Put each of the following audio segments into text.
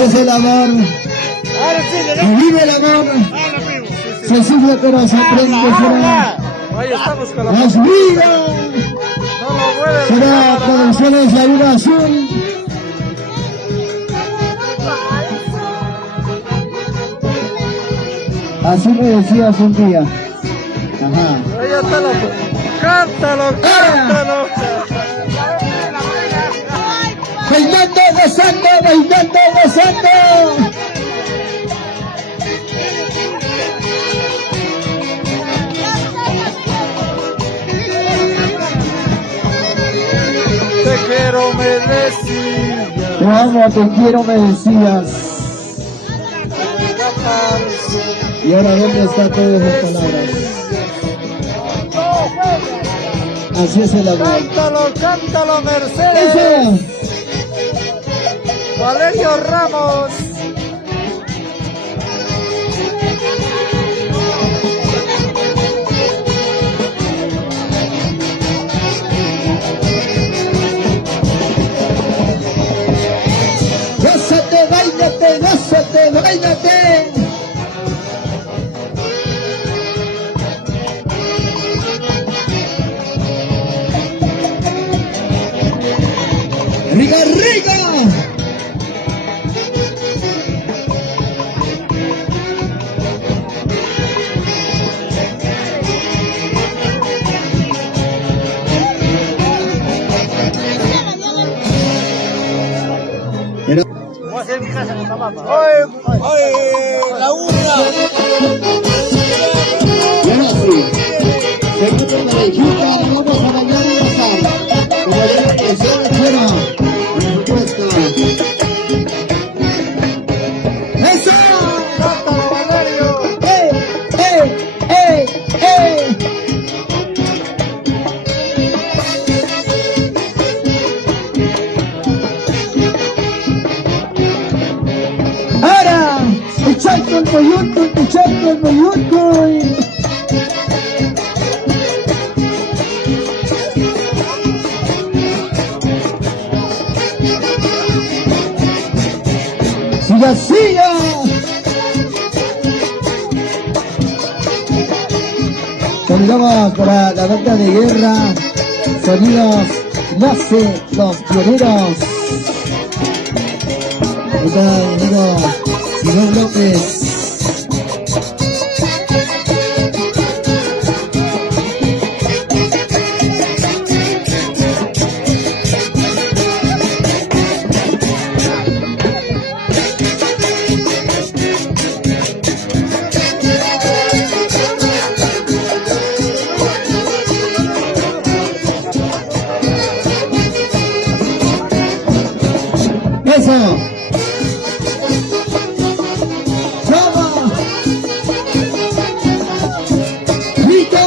Así es el amor. Y vive el amor. Se sufre pero se aprende. Las vidas. Será Producciones Laguna Azul. Así me decías un día. Ajá. Cántalo, cántalo. Bailando, gozando, bailando, gozando. Te quiero, me decías. Te amo, te quiero, me decías. Y ahora, ¿dónde están todas esas palabras? Así es el amor. Cántalo, cántalo, Mercedes. ¡Eso! Valerio Ramos. Gózate, báilate, gózate, báilate. ¡Riga, riga! Voy a hacer mi casa con Tamapa. ¡Oye, la urna! Y ahora sí, segundo de la hijita, vamos a bailar y gozar. Como debe de ser, fuera, por supuesto. ¡Eso! ¡Cántalo, Valerio! ¡Ey, ey, ey, ey! Ahora, echando el boyuto, echando el boyuto. ¡Siga, siga! Saludamos para la banda de guerra, Sonidos Nace, los pioneros. Ahí está el amigo Simón López. Eso. ¡Bravo! ¡Rico!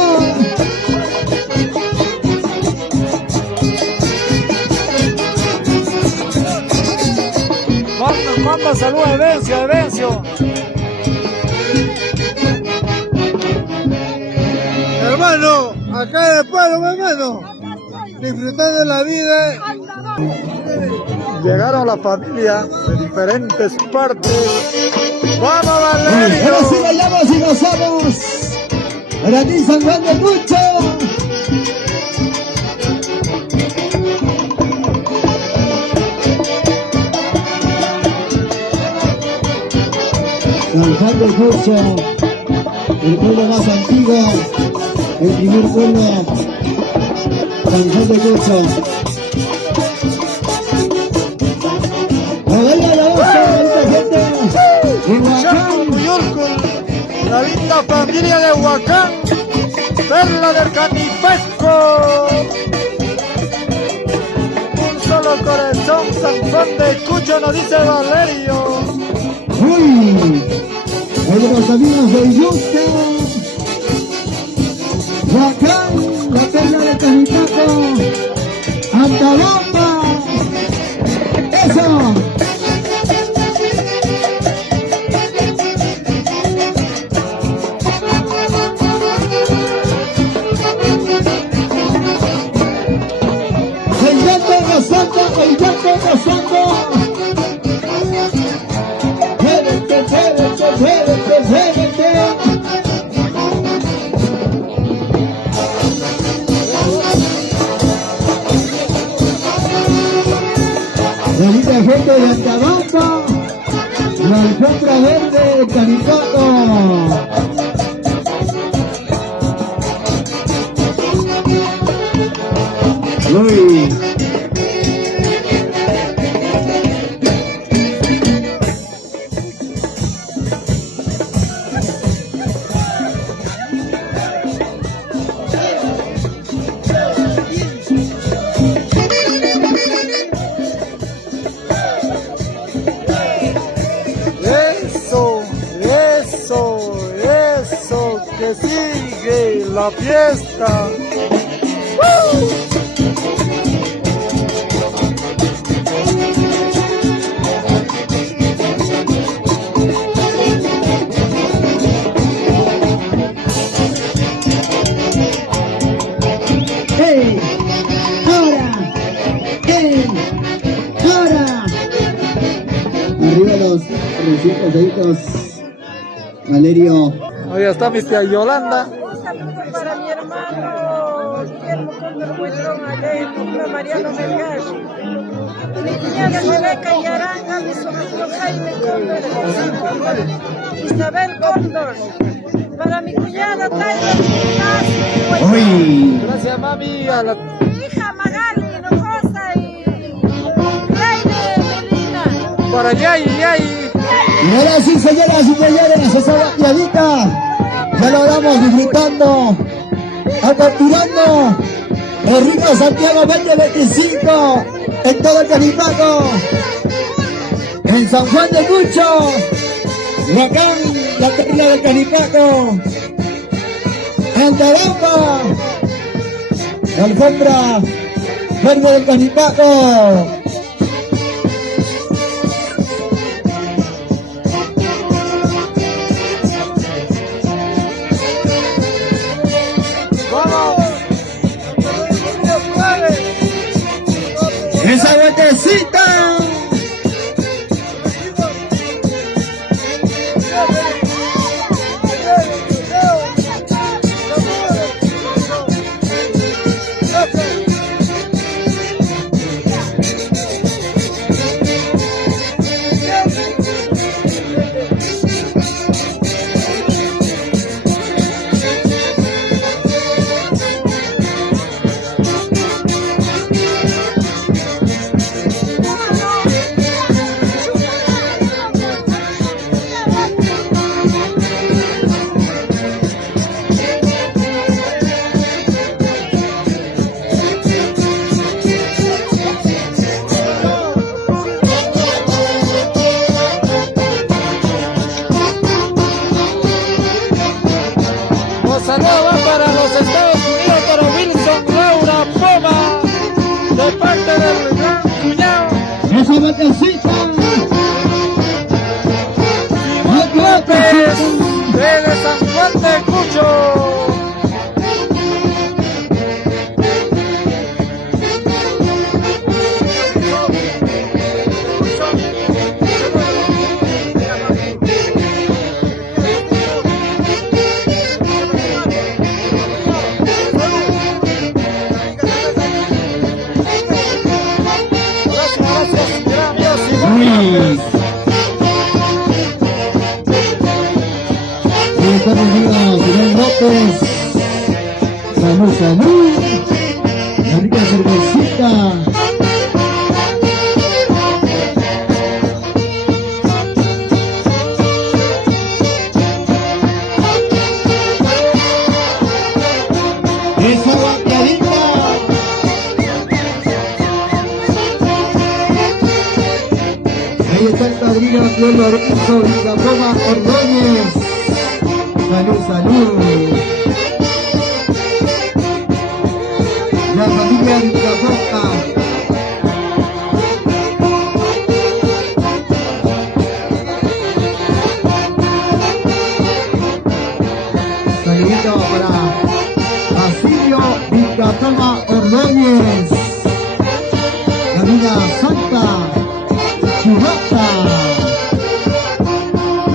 Manda saludos a Evencio, Evencio. Hermano, acá de palo, mi hermano. Disfrutando la vida. Llegaron la familia de diferentes partes. ¡Vamos, Valerio! Ahora sí bailamos y gozamos. Para ti, San Juan de Pucho. San Juan de Pucho, el pueblo más antiguo, el primer pueblo. San Juan de Pucho. La linda familia de Huacán, Perla del Canipesco. Un solo corazón, San Juan de Cucho, nos dice Valerio. Uy, hay de los amigos de Yuste, Huacán, la Perla del Canipesco, Antabomba. Eso. Gozando, gozando. la gente de Antabamba, la alfombra verde de Canipaco. Uy. Eso, que sigue la fiesta. ¡Hey! ¡Ahora! ¡Hey! ¡Ahora! Arriba los recién casaditos. Valerio. Ahí está mi tía Yolanda. Un saludo para mi hermano Guillermo Cóndor Buitrón, allá en Tupla, Mariano Melgar. Mi cuñada Rebeca Yaranga, mi sobrino Jaime Cóndor, José Cóndor, Isabel Cóndor. Para mi cuñada Taylor Ignacio. Uy. Gracias, mami. A la... Mi hija Magali Hinojosa y Claire Medina. Para Yay. Y ahora sí, señoras y señores, esa bateadita ya lo vamos disfrutando, capturando el ritmo de Santiago 2025 en todo el Canipaco, en San Juan de Cucho, Huacán, la terminal del Canipaco, en Taramba, la alfombra verde del Canipaco. ¡Esa vueltecita! Saludos para los Estados Unidos, para Wilson Laura Poma, de parte del gran cuñado. ¡Esa vueltecita! De San Juan de Cucho. Y estamos unidos, Simón López, salud, la rica cervecita. Esa vaquerita. Ahí está el padrino Diego Lorenzo Villaloma Ordóñez. Salud. La familia Villaloma. Saludito para Basilio Villaloma Ordóñez. La vida Santa Chubata.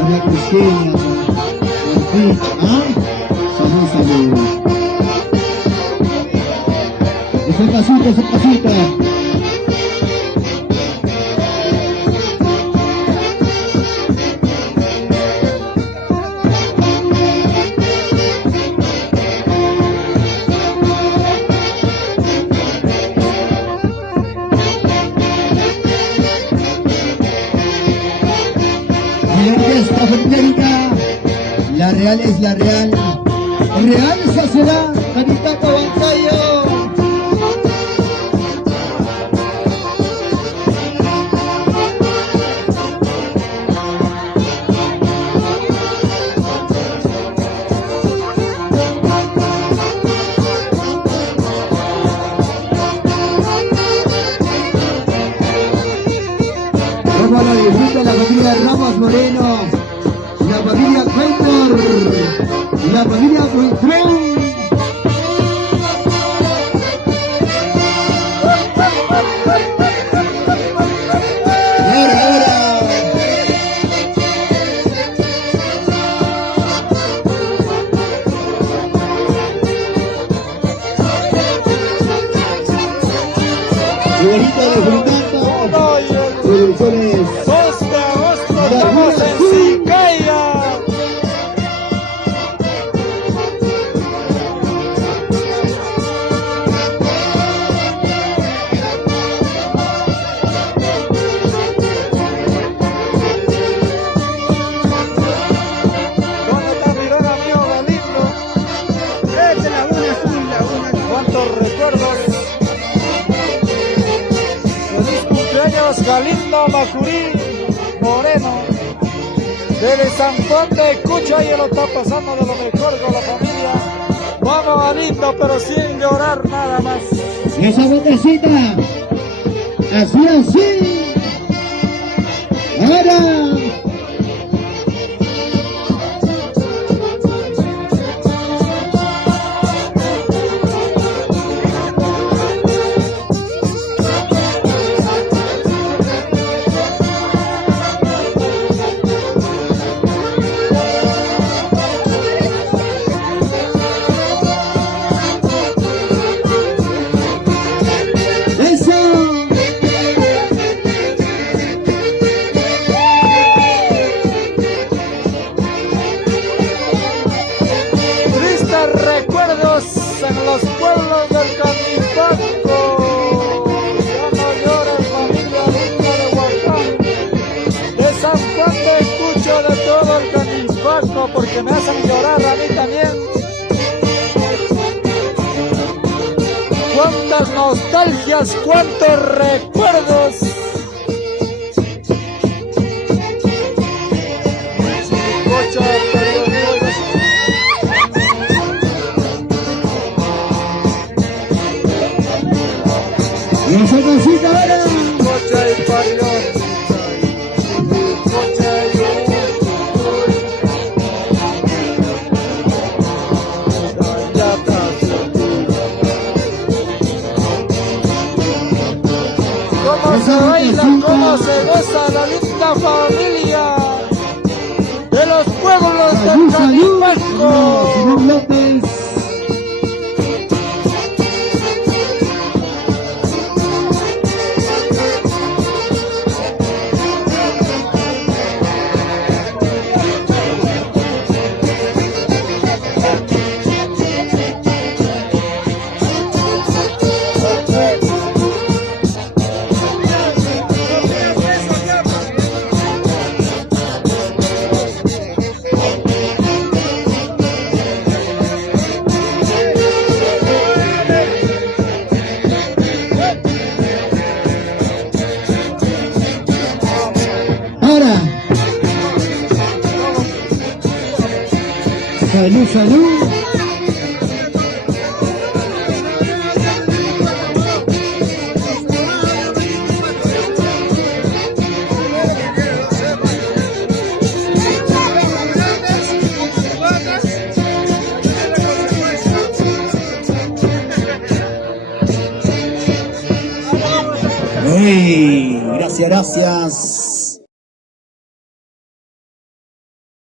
La Cristina. ¿Ah? Salud. Ese pasito. familia, la real es la real. Real Sociedad, Canitaco Bancayo. Vamos a la disfruta la familia Ramos Moreno, la familia Quaker, la familia Buitrón. Igualito disfrutando. Producciones 2 de agosto estamos en Sicaya. ¿Dónde está mi gran amigo Galindo? Es de Laguna Azul, Laguna Azul. ¿Cuántos recuerdos? Feliz cumpleaños Galindo Macurí Moreno, desde San Juan de Cucha, y lo está pasando de lo mejor con la familia. Vamos Galindo, pero sin llorar nada más. esa botecita. Así, así. Ahora. Tristes recuerdos en los pueblos del Canipaco. Ya no llores, familia linda de Huacán, de San Juan de Cucho, de todo el Canipaco, porque me hacen llorar a mí también. Cuántas nostalgias, cuántos recuerdos. Cocha, perdón, Y esa cosita ahora. Cocha y parión. Cocha y cómo se baila, cómo se goza la linda familia de los pueblos del Salud, salud. Canipaco. Simón López. Ahora. Salud, salud. Hey, gracias, gracias.